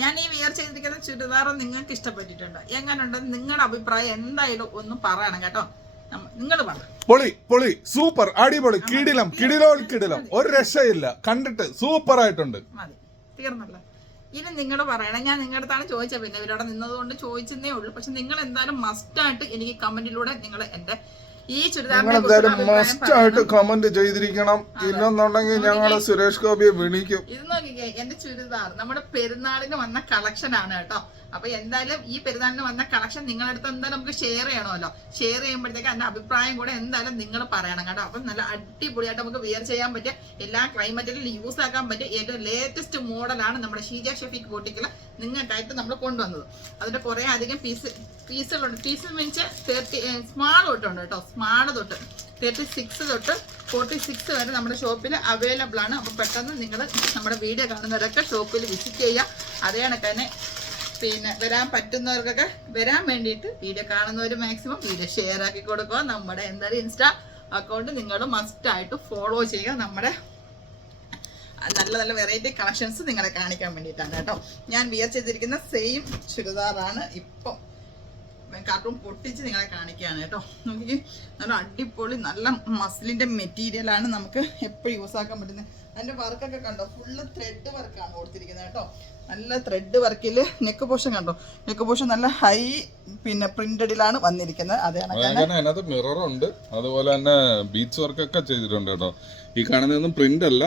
ഞാൻ ഈ വിയർ ചെയ്തിരിക്കുന്ന ചുരിദാർ നിങ്ങൾക്ക് ഇഷ്ടപ്പെട്ടിട്ടുണ്ടോ? എങ്ങനെയുണ്ടെന്ന് നിങ്ങളുടെ അഭിപ്രായം എന്തായാലും ഒന്ന് പറയണം കേട്ടോ. പൊളി പൊളി സൂപ്പർ അടിപൊളി കിടിലം കിടിലോൾ കിടിലം. ഒരു രക്ഷയില്ല. കണ്ടിട്ട് സൂപ്പർ ആയിട്ടുണ്ട് മതി. തീർന്നല്ലോ. ഇനി നിങ്ങൾ പറയണം. ഞാൻ നിങ്ങളുടെ അടുത്താണ് ചോദിച്ചത്. പിന്നെ ഇവരവിടെ നിന്നതുകൊണ്ട് ചോദിച്ചെന്നേ ഉള്ളൂ. പക്ഷെ നിങ്ങൾ എന്തായാലും മസ്റ്റായിട്ട് എനിക്ക് കമന്റിലൂടെ നിങ്ങൾ എന്റെ ഈ ചുരിദാറിനെ മസ്റ്റ് ആയിട്ട് കമന്റ് ചെയ്തിരിക്കണം. ഇല്ലെന്നുണ്ടെങ്കിൽ ഞങ്ങൾ സുരേഷ് ഗോപിയെ വിളിക്കും. ഇത് നോക്കിക്കേ എന്റെ ചുരിദാർ നമ്മുടെ പെരുന്നാളിന് വന്ന കളക്ഷൻ ആണ് കേട്ടോ. അപ്പൊ എന്തായാലും ഈ പെരുന്നാളിന് വന്ന കളക്ഷൻ നിങ്ങളുടെ അടുത്ത് എന്തായാലും നമുക്ക് ഷെയർ ചെയ്യണമല്ലോ. ഷെയർ ചെയ്യുമ്പോഴത്തേക്ക് അതിന്റെ അഭിപ്രായം കൂടെ എന്തായാലും നിങ്ങൾ പറയണം കേട്ടോ. അപ്പൊ നല്ല അടിപൊളിയായിട്ട് നമുക്ക് വിയർ ചെയ്യാൻ പറ്റിയ എല്ലാ ക്ലൈമറ്റിലും യൂസ് ആക്കാൻ പറ്റിയ ഏറ്റവും ലേറ്റസ്റ്റ് മോഡലാണ് നമ്മുടെ ഷീജ ഷെഫിക് ബോട്ടിക്കിൽ നിങ്ങൾക്കായിട്ട് നമ്മൾ കൊണ്ടുവന്നത്. അതിന്റെ കുറെ അധികം പീസ് പീസുകളുണ്ട് പീസ് മീൻസ് തേർട്ടി സ്മാൾ തൊട്ടുണ്ട് കേട്ടോ. സ്മാൾ തൊട്ട് തേർട്ടി സിക്സ് തൊട്ട് ഫോർട്ടി സിക്സ് വരെ നമ്മുടെ ഷോപ്പിൽ അവൈലബിൾ ആണ്. അപ്പോൾ പെട്ടെന്ന് നിങ്ങൾ നമ്മുടെ വീഡിയോ കാണുന്നവരൊക്കെ ഷോപ്പിൽ വിസിറ്റ് ചെയ്യുക അതേ കണക്കന്നെ പിന്നെ വരാൻ പറ്റുന്നവർക്കൊക്കെ വരാൻ വേണ്ടിയിട്ട് വീഡിയോ കാണുന്നവർ മാക്സിമം വീഡിയോ ഷെയർ ആക്കി കൊടുക്കുക. നമ്മുടെ എന്തായാലും ഇൻസ്റ്റാ അക്കൗണ്ട് നിങ്ങൾ മസ്റ്റായിട്ട് ഫോളോ ചെയ്യുക. നമ്മുടെ നല്ല നല്ല വെറൈറ്റി കളക്ഷൻസ് നിങ്ങളെ കാണിക്കാൻ വേണ്ടിയിട്ടാണ് കേട്ടോ. ഞാൻ വിയർ ചെയ്തിരിക്കുന്ന സെയിം ചുരിദാറാണ് ഇപ്പം കാർട്ടൂൺ പൊട്ടിച്ച് നിങ്ങളെ കാണിക്കുകയാണ് കേട്ടോ. നോക്കി നല്ല അടിപൊളി നല്ല മസിലിന്റെ മെറ്റീരിയലാണ് നമുക്ക് എപ്പോഴും യൂസ് ആക്കാൻ പറ്റുന്നത്. അതിന്റെ വർക്കൊക്കെ കണ്ടോ? ഫുള്ള് ത്രെഡ് വർക്കാണ് കൊടുത്തിരിക്കുന്നത് കേട്ടോ. നല്ല ത്രെഡ് വർക്കിൽ നെക്ക് പോഷൻ കണ്ടോ? നെക്ക് പോഷൻ നല്ല ഹൈ പിന്നെ പ്രിന്റഡിലാണ് വന്നിരിക്കുന്നത്. അതിനകത്ത് മിററുണ്ട് അതുപോലെ തന്നെ ബീച്ച് വർക്കൊക്കെ ചെയ്തിട്ടുണ്ട് കേട്ടോ. ഈ കാണുന്നതൊന്നും പ്രിന്റ് അല്ല.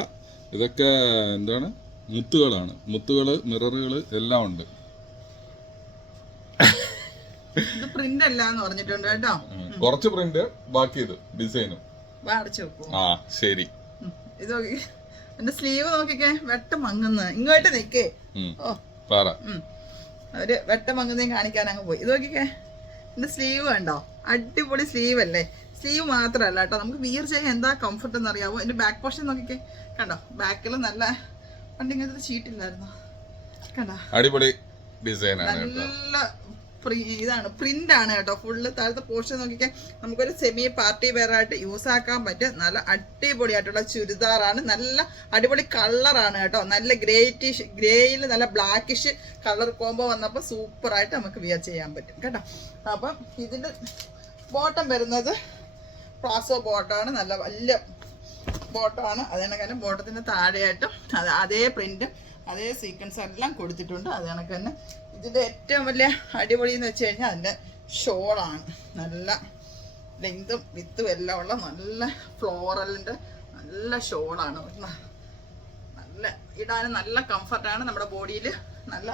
ഇതൊക്കെ എന്താണ്? മുത്തുകളാണ്. മുത്തുകൾ മിററുകൾ എല്ലാം ഉണ്ട്. ഇത് പ്രിന്റ് അല്ല എന്ന് പറഞ്ഞിട്ടുണ്ട് കേട്ടോ. കുറച്ച് പ്രിന്റ് ബാക്കി ഇത് ഡിസൈനും. വാ അടച്ചു വെക്കൂ ആ ശരി. ഇത് എന്റെ സ്ലീവ് നോക്കിക്കേ വെട്ടം മങ്ങുന്ന ഇങ്ങോട്ട് നിക്കേ. ഓ. പറ. അവർ വെട്ടം മങ്ങുന്നതും കാണിക്കാൻ അങ്ങ് പോയി. ഇത് നോക്കിക്കേ. എന്റെ സ്ലീവ് കണ്ടോ? അടിപൊളി സ്ലീവ് അല്ലേ? സ്ലീവ് മാത്രമല്ല കേട്ടോ. നമുക്ക് വീർ ചെയ്യാൻ എന്താ കംഫർട്ട് എന്ന് അറിയാവോ എന്റെ ബാക്ക് പോർഷൻ നോക്കിക്കേ. കണ്ടോ? ബാക്കിൽ നല്ല പണ്ട് ഇങ്ങനത്തെ ഷീറ്റില്ലായിരുന്നോ കണ്ടോ? അടിപൊളി ഡിസൈൻ നല്ല ഇതാണ് പ്രിന്റ് ആണ് കേട്ടോ. ഫുള്ള് താഴത്തെ പോർഷൻ നോക്കിക്കാൻ നമുക്കൊരു സെമി പാർട്ടി വെയർ ആയിട്ട് യൂസ് ആക്കാൻ പറ്റും. നല്ല അടിപൊളിയായിട്ടുള്ള ചുരിദാറാണ് നല്ല അടിപൊളി കളറാണ് കേട്ടോ. നല്ല ഗ്രേറ്റിഷ് ഗ്രേയിൽ നല്ല ബ്ലാക്കിഷ് കളർ കോംബോ വന്നപ്പോൾ സൂപ്പറായിട്ട് നമുക്ക് വിയർ ചെയ്യാൻ പറ്റും കേട്ടോ. അപ്പം ഇതിന്റെ ബോട്ടം വരുന്നത് പ്ലാസോ ബോട്ടമാണ് നല്ല വലിയ ബോട്ടമാണ് അത് കണക്ക് ബോട്ടത്തിന്റെ താഴെയായിട്ടും അത് പ്രിന്റ് അതേ സീക്വൻസ് എല്ലാം കൊടുത്തിട്ടുണ്ട്. അത് കണക്ക് തന്നെ ഇതിന്റെ ഏറ്റവും വലിയ അടിപൊളി എന്ന് വെച്ച് കഴിഞ്ഞാൽ അതിന്റെ ഷോളാണ്. നല്ല ലെങ്തും വിത്തും എല്ലാം ഉള്ള നല്ല ഫ്ലോറലിന്റെ നല്ല ഷോളാണ്. നല്ല ഇടാനും നല്ല കംഫർട്ടാണ് നമ്മുടെ ബോഡിയിൽ നല്ല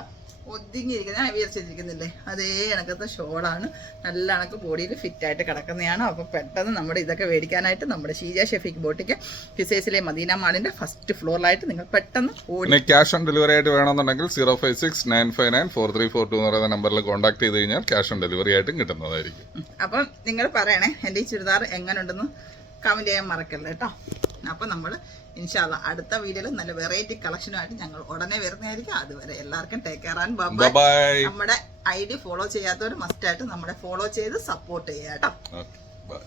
ഒതുങ്ങിയിരിക്കുന്ന ഞാൻ വിചാരിച്ചിരിക്കുന്നില്ലേ അതേ ഇണക്കത്തെ ഷോളാണ്. നല്ല ഇണക്ക് ബോഡിയിൽ ഫിറ്റായിട്ട് കിടക്കുന്നതാണ്. അപ്പോൾ പെട്ടെന്ന് നമ്മുടെ ഇതൊക്കെ മേടിക്കാനായിട്ട് നമ്മുടെ ഷീജ ഷെഫിക്ക് ബോട്ടിക്ക് ഫിസേസിലെ മദീന മാളിന്റെ ഫസ്റ്റ് ഫ്ലോറിലായിട്ട് നിങ്ങൾ പെട്ടെന്ന് ഓടി ക്യാഷ് ഓൺ ഡെലിവറി ആയിട്ട് വേണമെന്നുണ്ടെങ്കിൽ zero five six nine five nine four three four two എന്ന് പറയുന്ന നമ്പറിൽ കോൺടാക്ട് ചെയ്ത് കഴിഞ്ഞാൽ ക്യാഷ് ഓൺ ഡെലിവറി ആയിട്ടും കിട്ടുന്നതായിരിക്കും. അപ്പം നിങ്ങൾ പറയണേ എന്റെ ഈ ചുരിദാർ എങ്ങനെയുണ്ടെന്ന് കമന്റ് ചെയ്യാൻ മറക്കല്ലേ കേട്ടോ അപ്പം നമ്മൾ ഇൻഷാല്ല അടുത്ത വീഡിയോയിൽ നല്ല വെറൈറ്റി കളക്ഷനുമായിട്ട് ഞങ്ങൾ ഉടനെ വരുന്നതായിരിക്കും. അതുവരെ എല്ലാവർക്കും ടേക്ക് കെയർ ആൻഡ് ബൈ നമ്മുടെ ഐ ഡി ഫോളോ ചെയ്യാത്തവർ മസ്റ്റായിട്ട് നമ്മളെ ഫോളോ ചെയ്ത് സപ്പോർട്ട് ചെയ്യാട്ടോ കേട്ടോ. ബൈ